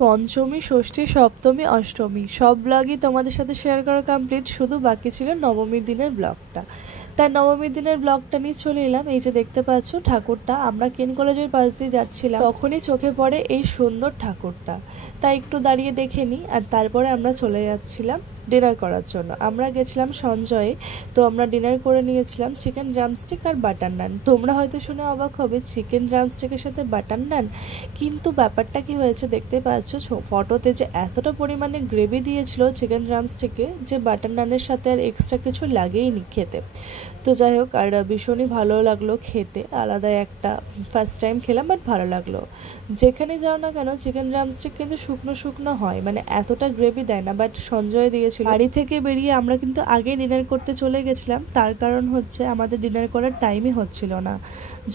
পঞ্চমী, ষষ্ঠী, সপ্তমী, অষ্টমী সব ব্লগই তোমাদের সাথে শেয়ার করা কমপ্লিট। শুধু বাকি ছিল নবমীর দিনের ব্লগটা। তাই নবমীর দিনের ব্লগটা নিয়ে চলে এলাম। এই যে দেখতে পাচ্ছ ঠাকুরটা, আমরা কেন কলেজের পাশ দিয়ে যাচ্ছিলাম, তখনই চোখে পড়ে এই সুন্দর ঠাকুরটা। তাই একটু দাঁড়িয়ে দেখে নিই, আর তারপরে আমরা চলে যাচ্ছিলাম ডিনার করার জন্য। আমরা গেছিলাম সঞ্জয়ে। তো আমরা ডিনার করে নিয়েছিলাম চিকেন ড্রামস্টিক আর বাটার নান। তোমরা হয়তো শুনে অবাক হবে, চিকেন ড্রামস্টিকের সাথে বাটার নান, কিন্তু ব্যাপারটা কি হয়েছে দেখতে পাচ্ছ ফটোতে, যে এতটা পরিমাণে গ্রেভি দিয়েছিল চিকেন ড্রামস্টিকে যে বাটার নানের সাথে আর এক্সট্রা কিছু লাগেইনি খেতে। তো যাই হোক, আর ভীষণই ভালো লাগলো খেতে, আলাদা একটা ফার্স্ট টাইম খেলাম, বাট ভালো লাগলো। যেখানে যাও না কেন চিকেন ড্রামস্টিক কিন্তু শুকনো শুকনো হয়, মানে এতটা গ্রেভি দেয় না। বাট সঞ্জয় দিয়েছিল। বাড়ি থেকে বেরিয়ে আমরা কিন্তু আগে ডিনার করতে চলে গেছিলাম, তার কারণ হচ্ছে আমাদের ডিনার করার টাইমই হচ্ছিল না।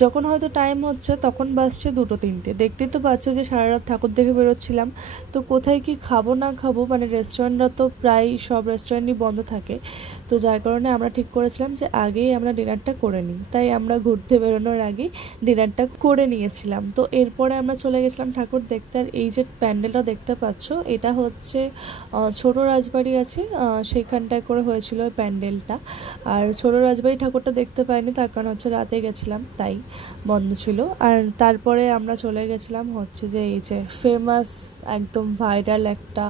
যখন হয়তো টাইম হচ্ছে তখন বাজছে 2-3টে। দেখতেই তো পাচ্ছ যে সারা রাত ঠাকুর দেখে বেরোচ্ছিলাম। তো কোথায় কি খাবো না খাবো, মানে রেস্টুরেন্টরা তো প্রায় সব রেস্টুরেন্টই বন্ধ থাকে। তো যার কারণে আমরা ঠিক করেছিলাম যে আগেই আমরা ডিনারটা করে নিই। তাই আমরা ঘুরতে বেরোনোর আগেই ডিনারটা করে নিয়েছিলাম। তো এরপরে আমরা চলে গেছিলাম ঠাকুর দেখতে। আর এই যে প্যান্ডেলটা দেখতে পাচ্ছ, এটা হচ্ছে ছোট রাজবাড়ি আছে, সেইখানটায় করে হয়েছিল ওই প্যান্ডেলটা। আর ছোট রাজবাড়ি ঠাকুরটা দেখতে পাইনি, তার কারণ হচ্ছে রাতে গেছিলাম, তাই বন্ধ ছিল। আর তারপরে আমরা চলে গেছিলাম হচ্ছে যে এই যে ফেমাস একদম ভাইরাল একটা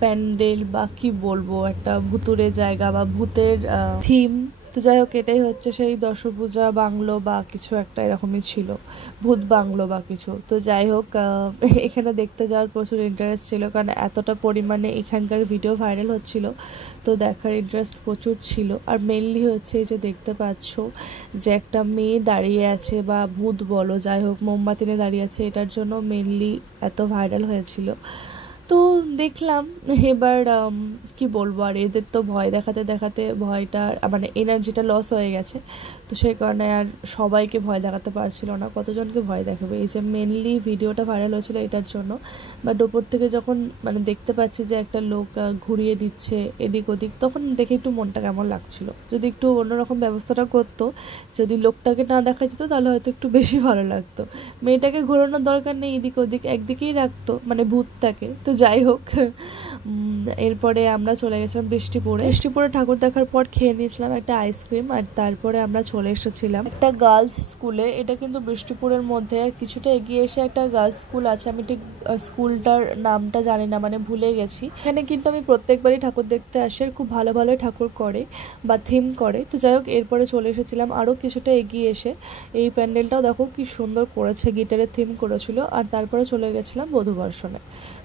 প্যান্ডেল, বা কি বলবো, একটা ভুতুরে জায়গা বা ভূতের থিম। তো যাই হোক, এটাই হচ্ছে সেই দশভূজা বাংলো বা কিছু একটা এরকমই ছিল, ভূত বাংলো বা কিছু। তো যাই হোক, এখানে দেখতে যাওয়ার প্রচুর ইন্টারেস্ট ছিল, কারণ এতটা পরিমাণে এখানকার ভিডিও ভাইরাল হচ্ছিল। তো দেখার ইন্টারেস্ট প্রচুর ছিল। আর মেনলি হচ্ছে এই যে দেখতে পাচ্ছ যে একটা মেয়ে দাঁড়িয়ে আছে, বা ভূত বলো যাই হোক, মোমবাতি নিয়ে দাঁড়িয়ে আছে, এটার জন্য মেনলি এত ভাইরাল হয়েছিল। তো দেখলাম। এবার কি বলবো, আর এদের তো ভয় দেখাতে দেখাতে ভয়টা, মানে এনার্জিটা লস হয়ে গেছে। তো সেই কারণে আর সবাইকে ভয় দেখাতে পারছিল না, কতজনকে ভয় দেখাবে। এই যে মেনলি ভিডিওটা ভাইরাল হয়েছিল এটার জন্য। বাট ওপর থেকে যখন মানে দেখতে পাচ্ছি যে একটা লোক ঘুরিয়ে দিচ্ছে এদিক ওদিক, তখন দেখে একটু মনটা কেমন লাগছিল। যদি একটু অন্যরকম ব্যবস্থাটা করতো, যদি লোকটাকে না দেখা যেত, তাহলে হয়তো একটু বেশি ভালো লাগতো। মেয়েটাকে ঘোরানোর দরকার নেই, এদিক ওদিক একদিকেই রাখতো, মানে ভূতটাকে। তো যাই হোক, এরপরে আমরা চলে গেছিলাম বৃষ্টিপুরে ঠাকুর দেখার পর খেয়ে নিয়েছিলাম একটা আইসক্রিম। আর তারপরে আমরা চলে এসেছিলাম একটা গার্লস স্কুলে। এটা কিন্তু বৃষ্টিপুরের মধ্যে, আর কিছুটা এগিয়ে এসে একটা গার্লস স্কুল আছে। আমি ঠিক স্কুলটার নামটা জানি না, মানে ভুলে গেছি। এখানে কিন্তু আমি প্রত্যেকবারই ঠাকুর দেখতে আসি, আর খুব ভালো ভালো ঠাকুর করে বা থিম করে। তো যাই হোক, এরপরে চলে এসেছিলাম আরও কিছুটা এগিয়ে এসে। এই প্যান্ডেলটাও দেখো কি সুন্দর করেছে, গিটারের থিম করেছিল। আর তারপরে চলে গেছিলাম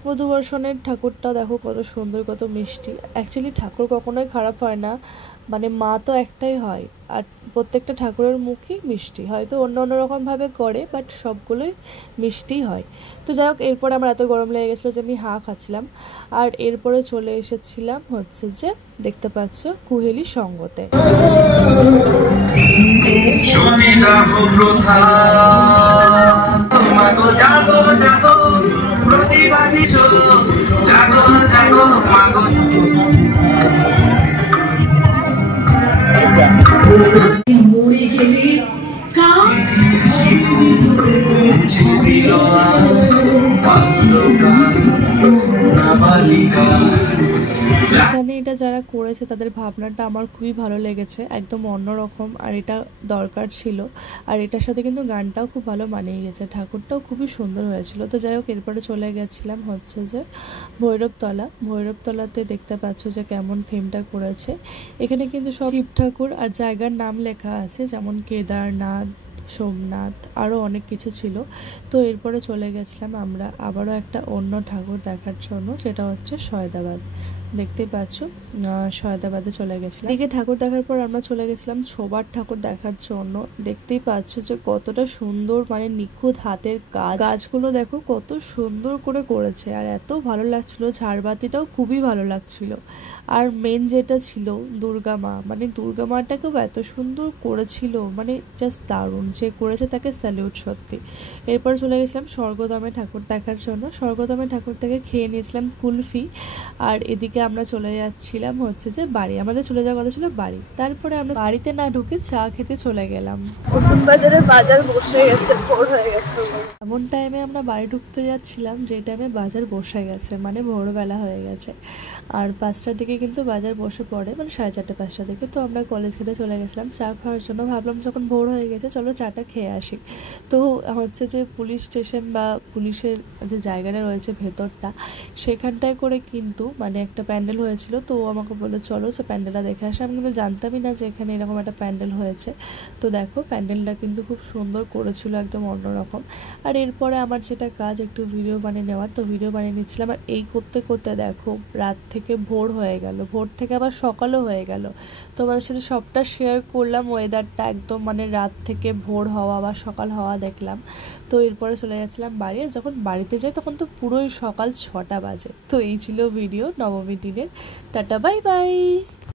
বধূবর্ষণের ঠাকুরটা দেখো কত সুন্দর, কত মিষ্টি। অ্যাকচুয়ালি ঠাকুর কখনোই খারাপ হয় না, মানে মা তো একটাই হয়, আর প্রত্যেকটা ঠাকুরের মুখই মিষ্টি। হয়তো অন্য অন্য রকমভাবে করে, বাট সবগুলোই মিষ্টিই হয়। তো যাই হোক, এরপরে আমার এত গরম লেগে গেছিলো যে আমি খাচ্ছিলাম। আর এরপরে চলে এসেছিলাম হচ্ছে যে দেখতে পাচ্ছ কুহেলি সঙ্গতে। মোড়ে গেলে এখানে এটা যারা করেছে তাদের ভাবনাটা আমার খুবই ভালো লেগেছে, একদম অন্যরকম, আর এটা দরকার ছিল। আর এটার সাথে কিন্তু গানটাও খুব ভালো মানিয়ে গেছে, ঠাকুরটাও খুবই সুন্দর হয়েছিল। তো যাই হোক, এরপরে চলে গেছিলাম হচ্ছে যে ভৈরবতলাতে দেখতে পাচ্ছ যে কেমন থিমটা করেছে। এখানে কিন্তু সব শিব ঠাকুর আর জায়গার নাম লেখা আছে, যেমন কেদারনাথ, সোমনাথ, আরও অনেক কিছু ছিল। তো এরপরে চলে গেছিলাম আমরা আবারও একটা অন্য ঠাকুর দেখার জন্য, যেটা হচ্ছে সয়দাবাদ। দেখতেই পাচ্ছ, সয়দাবাদে চলে গেছিলাম। এদিকে ঠাকুর দেখার পর আমরা চলে গেছিলাম ছোবার ঠাকুর দেখার জন্য। দেখতেই পাচ্ছ যে কতটা সুন্দর, মানে নিখুঁত হাতের কাজ, গাছগুলো দেখো কত সুন্দর করে করেছে, আর এত ভালো লাগছিল। ঝাড়বাতিটাও খুবই ভালো লাগছিল। আর মেন যেটা ছিল দুর্গা মা, মানে দুর্গা মাটাকেও এত সুন্দর করেছিল, মানে জাস্ট দারুণ যে করেছে তাকে স্যালিউট সত্যি। এরপর চলে গেছিলাম স্বর্গদমে ঠাকুর দেখার জন্য। স্বর্গদমে ঠাকুর থেকে খেয়ে নিয়েছিলাম কুলফি, আর এদিকে আমরা চলে যাচ্ছিলাম হচ্ছে যে বাড়ি। আমাদের চলে যাওয়ার কথা ছিল বাড়ি। তারপরে আমরা বাড়িতে না ঢুকে চা খেতে চলে গেলাম। নতুন বাজারে বাজার বসে গেছে, ভোর হয়ে গেছে। এমন টাইমে আমরা বাড়ি ঢুকতে যাচ্ছিলাম যে টাইমে বাজার বসে গেছে, মানে ভোরবেলা হয়ে গেছে। আর 5টার দিকে কিন্তু বাজার বসে পড়ে, মানে 4:30 5টা দিকে। তো আমরা কলেজ ঘাটে চলে গেছিলাম চা খাওয়ার জন্য। ভাবলাম যখন ভোর হয়ে গেছে চলো চাটা খেয়ে আসি। তো হচ্ছে যে পুলিশ স্টেশন বা পুলিশের যে জায়গাটা রয়েছে ভেতরটা, সেখানটায় করে কিন্তু মানে একটা প্যান্ডেল হয়েছিল। তো ও আমাকে বললো চলো সে প্যান্ডেলটা দেখে আসে। আমি কিন্তু জানতামই না যে এখানে এরকম একটা প্যান্ডেল হয়েছে। তো দেখো প্যান্ডেলটা কিন্তু খুব সুন্দর করেছিল, একদম অন্যরকম। আর এরপরে আমার যেটা কাজ একটু ভিডিও বানিয়ে নেওয়ার, তো ভিডিও বানিয়ে নিচ্ছিলাম। আর এই করতে করতে দেখো রাত থেকে ভোর হয়ে গেল, ভোর থেকে আবার সকালও হয়ে গেল। তোমাদের সাথে সবটা শেয়ার করলাম, ওয়েদারটা একদম মানে রাত থেকে ভোর হওয়া বা সকাল হওয়া দেখলাম। তো এরপরে চলে যাচ্ছিলাম বাড়ি। আর যখন বাড়িতে যাই তখন তো পুরোই সকাল 6টা বাজে। তো এই ছিল ভিডিও নবমীর দিনের। Tata bye bye.